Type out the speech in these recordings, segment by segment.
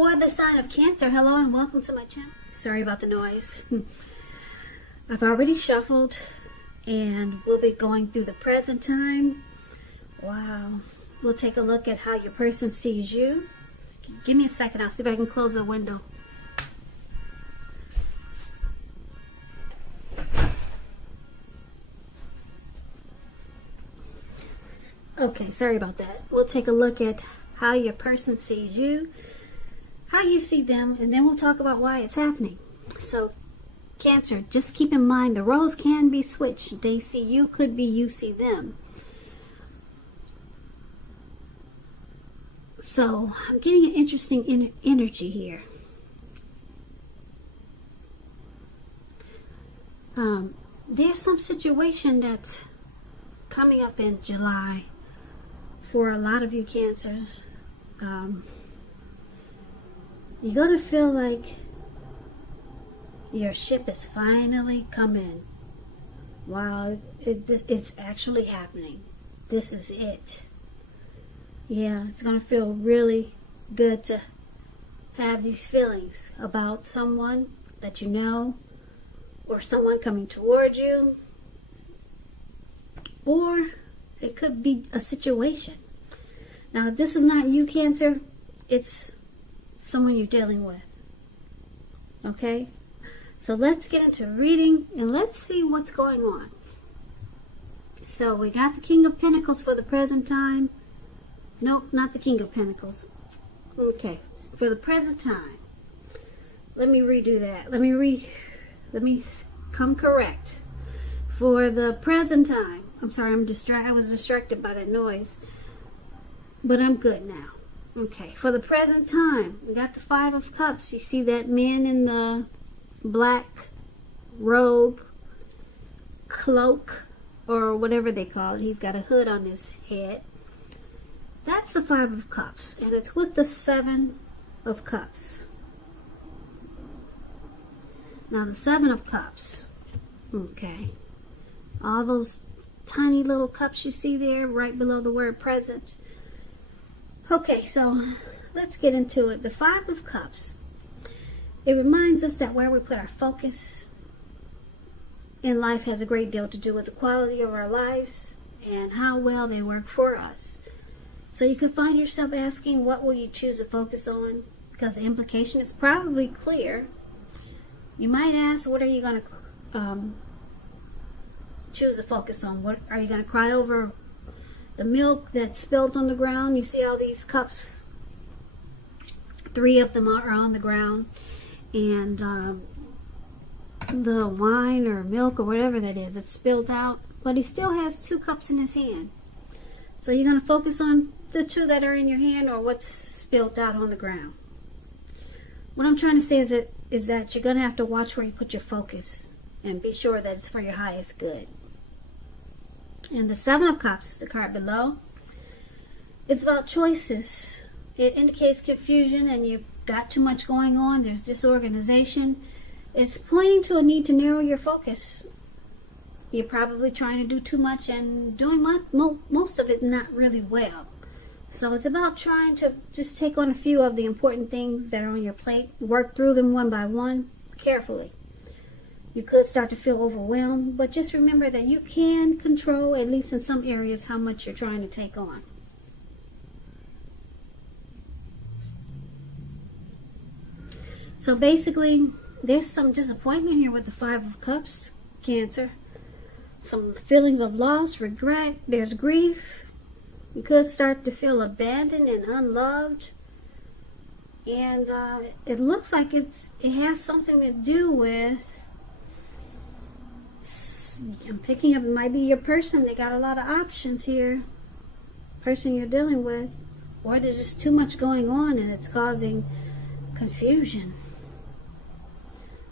for the sign of Cancer, hello and welcome to my channel. Sorry about the noise. I've already shuffled and we'll be going through the present time. Wow. We'll take a look at how your person sees you. Give me a second. I'll see if I can close the window. Okay, sorry about that. We'll take a look at how your person sees you, how you see them, and then we'll talk about why it's happening. So, Cancer, just keep in mind the roles can be switched. They see you, could be you see them. So, I'm getting an interesting energy here. There's some situation that's coming up in July for a lot of you Cancers. You're going to feel like your ship is finally coming. Wow, it's actually happening. This is it. Yeah, it's going to feel really good to have these feelings about someone that you know, or someone coming toward you, or it could be a situation. Now, if this is not you, Cancer, it's someone you're dealing with. Okay? So let's get into reading and let's see what's going on. So we got the King of Pentacles for the present time. Nope, not the King of Pentacles. Okay, for the present time. Let me redo that. Let me come correct. For the present time. I'm sorry, I was distracted by that noise. But I'm good now. Okay, for the present time, we got the Five of Cups. You see that man in the black robe, cloak, or whatever they call it. He's got a hood on his head. That's the Five of Cups, and it's with the Seven of Cups. Now the Seven of Cups. Okay. All those tiny little cups you see there right below the word present. Okay, so let's get into it. The Five of Cups. It reminds us that where we put our focus in life has a great deal to do with the quality of our lives and how well they work for us. So you could find yourself asking, what will you choose to focus on? Because the implication is probably clear. You might ask, what are you going to choose to focus on? What are you going to cry over? The milk that's spilled on the ground. You see all these cups. 3 of them are on the ground. And the wine or milk or whatever that is, it's spilled out. But he still has 2 cups in his hand. So you're going to focus on the 2 that are in your hand or what's spilled out on the ground. What I'm trying to say is that you're going to have to watch where you put your focus. And be sure that it's for your highest good. And the Seven of Cups, the card below, it's about choices. It indicates confusion and you've got too much going on. There's disorganization. It's pointing to a need to narrow your focus. You're probably trying to do too much and doing most of it not really well. So it's about trying to just take on a few of the important things that are on your plate. Work through them one by one, carefully. You could start to feel overwhelmed, but just remember that you can control, at least in some areas, how much you're trying to take on. So basically, there's some disappointment here with the Five of Cups, Cancer. Some feelings of loss, regret, there's grief. You could start to feel abandoned and unloved. And it looks like it has something to do with, I'm picking up, it might be your person. They got a lot of options here. Person you're dealing with. Or there's just too much going on and it's causing confusion.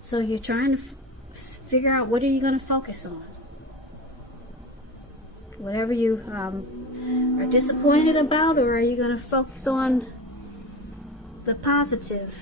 So you're trying to figure out, what are you going to focus on? Whatever you are disappointed about, or are you going to focus on the positive?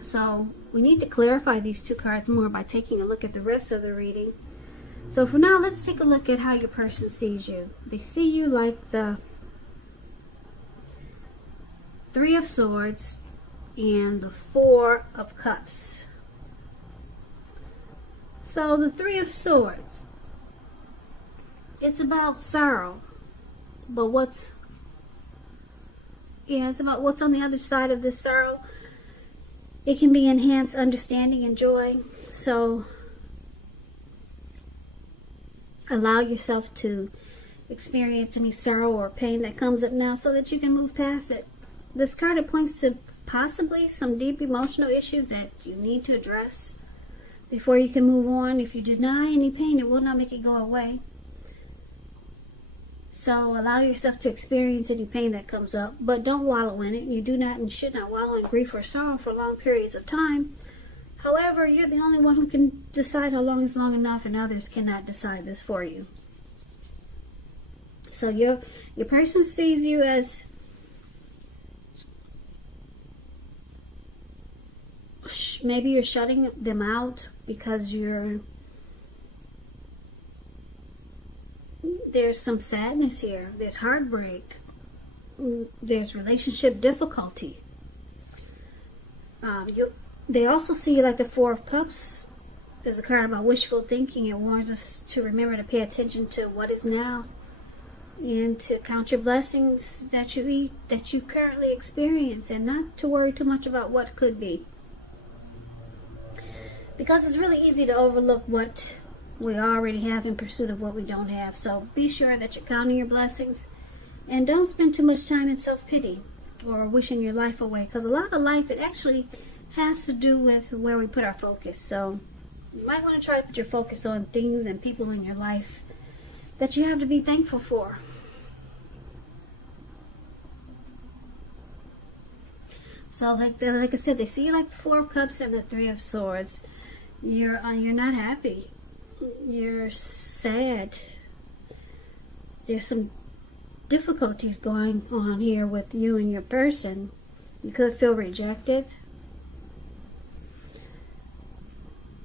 So we need to clarify these 2 cards more by taking a look at the rest of the reading. So for now, let's take a look at how your person sees you. They see you like the Three of Swords and the Four of Cups. So the Three of Swords, it's about sorrow, but it's about what's on the other side of this sorrow. It can be enhanced understanding and joy. So allow yourself to experience any sorrow or pain that comes up now so that you can move past it. This card, it points to possibly some deep emotional issues that you need to address before you can move on. If you deny any pain, it will not make it go away. So allow yourself to experience any pain that comes up, but don't wallow in it. You do not and should not wallow in grief or sorrow for long periods of time. However, you're the only one who can decide how long is long enough, and others cannot decide this for you. So your person sees you as maybe you're shutting them out because there's some sadness here. There's heartbreak. There's relationship difficulty. They also see like the Four of Cups is a card about wishful thinking. It warns us to remember to pay attention to what is now and to count your blessings that you currently experience, and not to worry too much about what could be. Because it's really easy to overlook what we already have in pursuit of what we don't have. So be sure that you're counting your blessings, and don't spend too much time in self-pity or wishing your life away, because a lot of life, it actually has to do with where we put our focus. So you might want to try to put your focus on things and people in your life that you have to be thankful for. So like I said, they see like the Four of Cups and the Three of Swords. You're not happy. You're sad. There's some difficulties going on here with you and your person. You could feel rejected.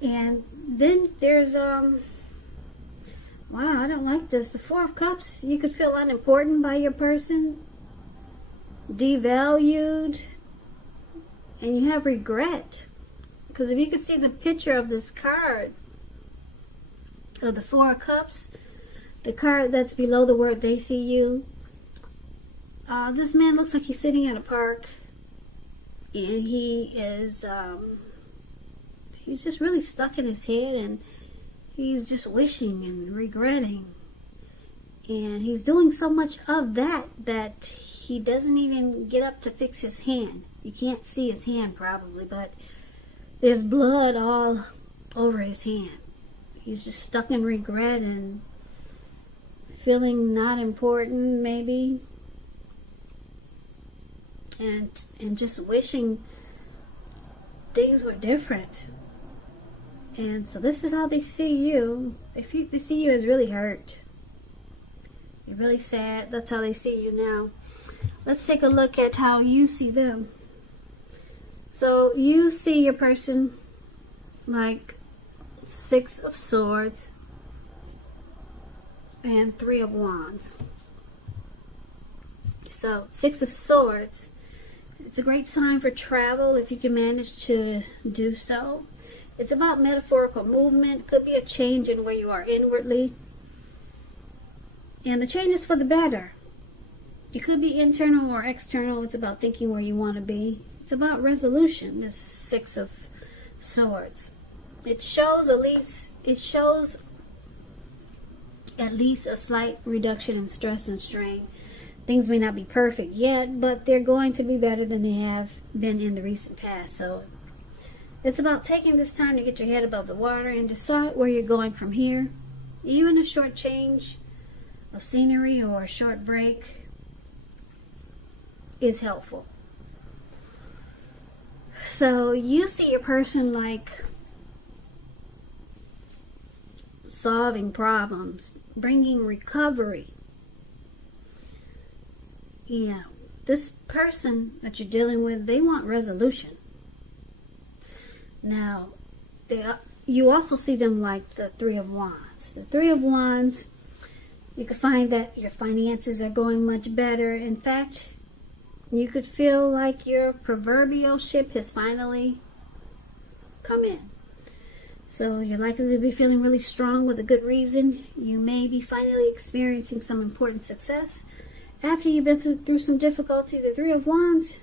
And then there's wow, I don't like this. The Four of Cups, you could feel unimportant by your person, devalued, and you have regret. Because if you can see the picture of this card, of the Four of Cups, the card that's below the word they see you, this man looks like he's sitting at a park, and he is he's just really stuck in his head, and he's just wishing and regretting, and he's doing so much of that he doesn't even get up to fix his hand. You can't see his hand probably, but there's blood all over his hand. He's just stuck in regret and feeling not important, maybe, and just wishing things were different. And so this is how they see you. They see you as really hurt. You're really sad. That's how they see you now. Let's take a look at how you see them. So you see your person like Six of Swords and Three of Wands. So Six of Swords, it's a great time for travel if you can manage to do so. It's about metaphorical movement. Could be a change in where you are inwardly, and the change is for the better. It could be internal or external. It's about thinking where you want to be. It's about resolution, this Six of Swords. It shows at least a slight reduction in stress and strain. Things may not be perfect yet, but they're going to be better than they have been in the recent past. So it's about taking this time to get your head above the water and decide where you're going from here. Even a short change of scenery or a short break is helpful. So you see your person like solving problems, bringing recovery. Yeah, this person that you're dealing with, they want resolution. Now, you also see them like the Three of Wands. The Three of Wands, you can find that your finances are going much better. In fact, You could feel like your proverbial ship has finally come in. So you're likely to be feeling really strong with a good reason. You may be finally experiencing some important success after you've been through some difficulty. The Three of Wands,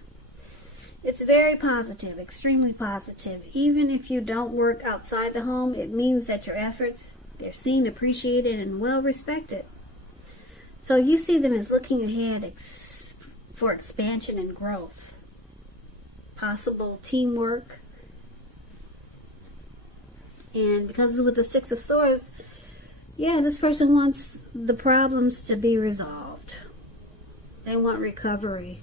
it's very positive, extremely positive. Even if you don't work outside the home, it means that your efforts, they're seen, appreciated, and well respected. So you see them as looking ahead for expansion and growth, possible teamwork. And because it's with the Six of Swords, yeah, this person wants the problems to be resolved. They want recovery.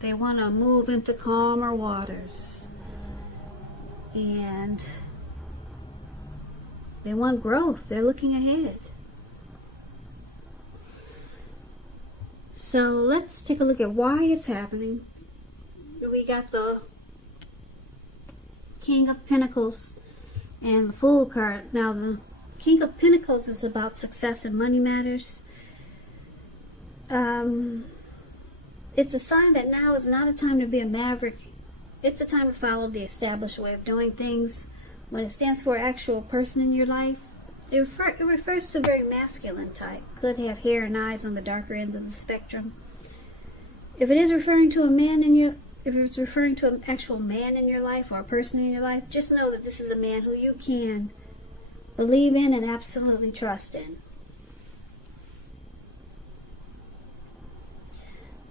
They want to move into calmer waters. And they want growth. They're looking ahead. So let's take a look at why it's happening. We got the King of Pentacles and the Fool card. Now, the King of Pentacles is about success and money matters. It's a sign that now is not a time to be a maverick. It's a time to follow the established way of doing things. When it stands for an actual person in your life, it refers to a very masculine type. Could have hair and eyes on the darker end of the spectrum. If it is referring to a man in your If it's referring to an actual man in your life or a person in your life, just know that this is a man who you can believe in and absolutely trust in.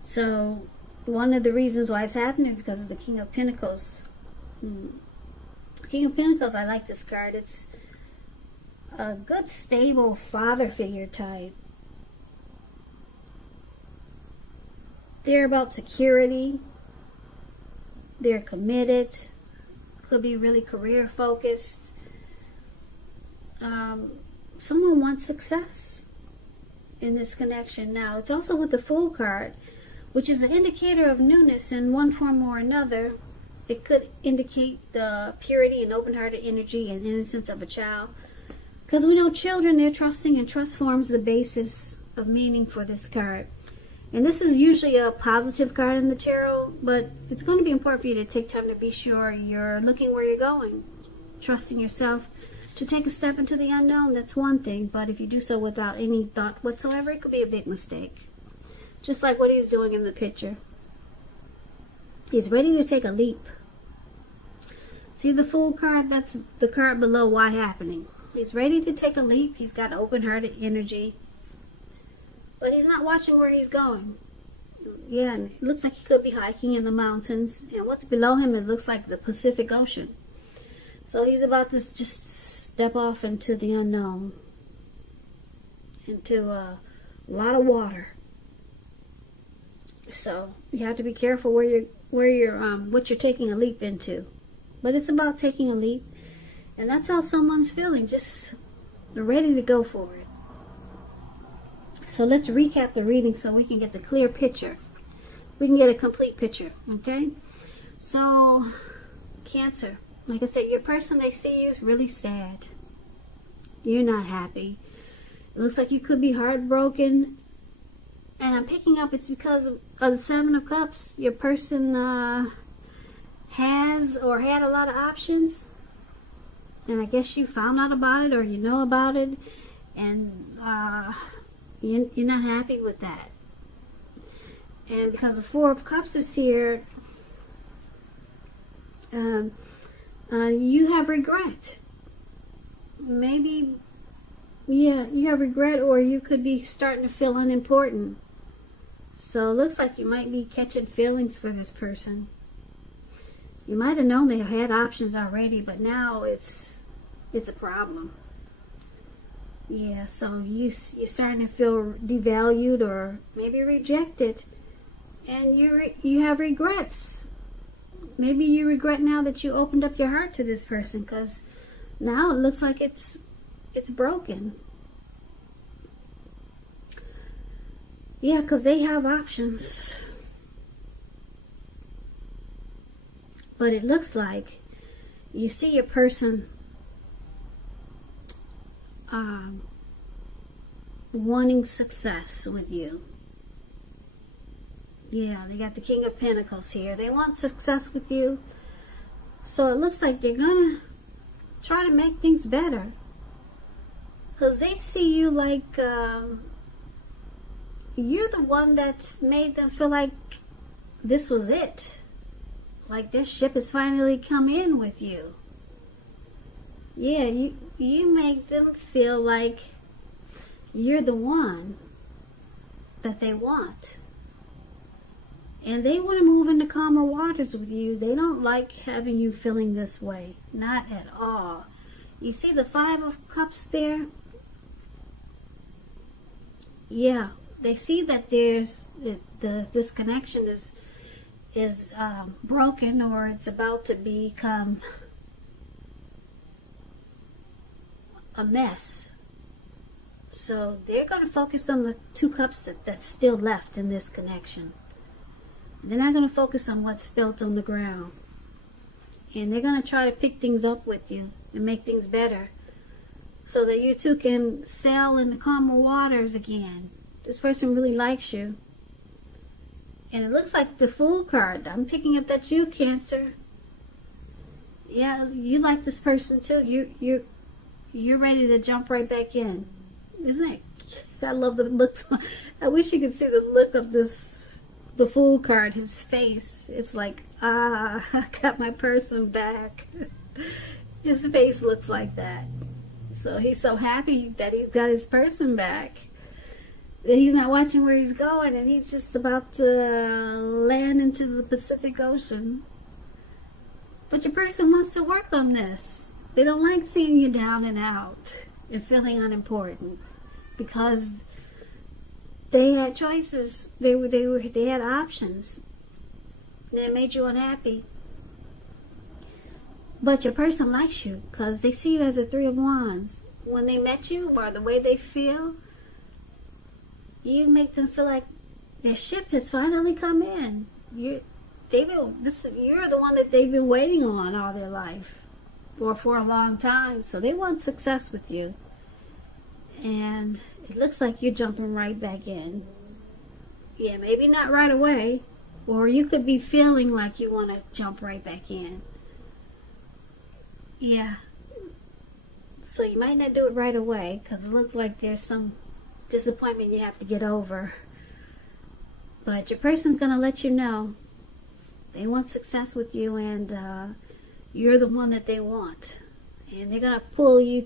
So, one of the reasons why it's happening is because of the King of Pentacles. King of Pentacles, I like this card. It's a good, stable father figure type. They're about security. They're committed. Could be really career focused. Someone wants success in this connection. Now, it's also with the Fool card, which is an indicator of newness in one form or another. It could indicate the purity and open-hearted energy and innocence of a child. Because we know children, they're trusting, and trust forms the basis of meaning for this card. And this is usually a positive card in the tarot, but it's going to be important for you to take time to be sure you're looking where you're going. Trusting yourself to take a step into the unknown, that's one thing. But if you do so without any thought whatsoever, it could be a big mistake. Just like what he's doing in the picture. He's ready to take a leap. See the Fool card? That's the card below why happening. He's ready to take a leap. He's got open-hearted energy. But he's not watching where he's going. Yeah, and it looks like he could be hiking in the mountains. And what's below him, it looks like the Pacific Ocean. So he's about to just step off into the unknown. Into a lot of water. So you have to be careful what you're taking a leap into. But it's about taking a leap. And that's how someone's feeling. Just ready to go for it. So let's recap the reading so we can get the clear picture. We can get a complete picture, okay? So, Cancer. Like I said, your person, they see you really sad. You're not happy. It looks like you could be heartbroken. And I'm picking up it's because of the Seven of Cups. Your person has or had a lot of options. And I guess you found out about it or you know about it. And you're not happy with that. And because the Four of Cups is here, you have regret. Maybe, yeah, you have regret, or you could be starting to feel unimportant. So it looks like you might be catching feelings for this person. You might have known they had options already, but now it's a problem. Yeah, so you're starting to feel devalued or maybe rejected, and you have regrets. Maybe you regret now that you opened up your heart to this person, because now it looks like it's broken. Yeah, because they have options. But it looks like you see your person wanting success with you. Yeah, they got the King of Pentacles here. They want success with you. So it looks like they're going to try to make things better. Because they see you like you're the one that made them feel like this was it. Like their ship has finally come in with you. Yeah, you make them feel like you're the one that they want. And they want to move into calmer waters with you. They don't like having you feeling this way. Not at all. You see the Five of Cups there? Yeah, they see that there's this connection is broken, or it's about to become a mess. So they're going to focus on the two cups that's still left in this connection. They're not going to focus on what's spilled on the ground. And they're going to try to pick things up with you and make things better, so that you two can sail in the calmer waters again. This person really likes you. And it looks like the Fool card. I'm picking up that you, Cancer. Yeah, you like this person too. You're ready to jump right back in. Isn't it? I love the look. I wish you could see the look of the Fool card, his face. It's like, I got my person back. His face looks like that. So he's so happy that he's got his person back. He's not watching where he's going, and he's just about to land into the Pacific Ocean. But your person wants to work on this. They don't like seeing you down and out and feeling unimportant, because they had choices. They had options, and it made you unhappy. But your person likes you because they see you as a Three of Wands. When they met you, or the way they feel, you make them feel like their ship has finally come in. You're the one that they've been waiting on all their life, or for a long time. So they want success with you. And it looks like you're jumping right back in. Yeah, maybe not right away. Or you could be feeling like you want to jump right back in. Yeah. So you might not do it right away, because it looks like there's some disappointment you have to get over. But your person's going to let you know they want success with you, and you're the one that they want. And they're going to pull you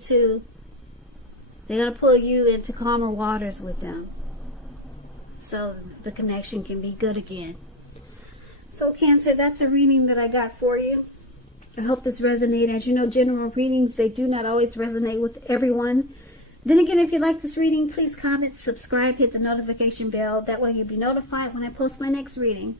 into calmer waters with them, so the connection can be good again. So Cancer, that's a reading that I got for you. I hope this resonated. As you know, general readings, they do not always resonate with everyone. Then again, if you like this reading, please comment, subscribe, hit the notification bell. That way you'll be notified when I post my next reading.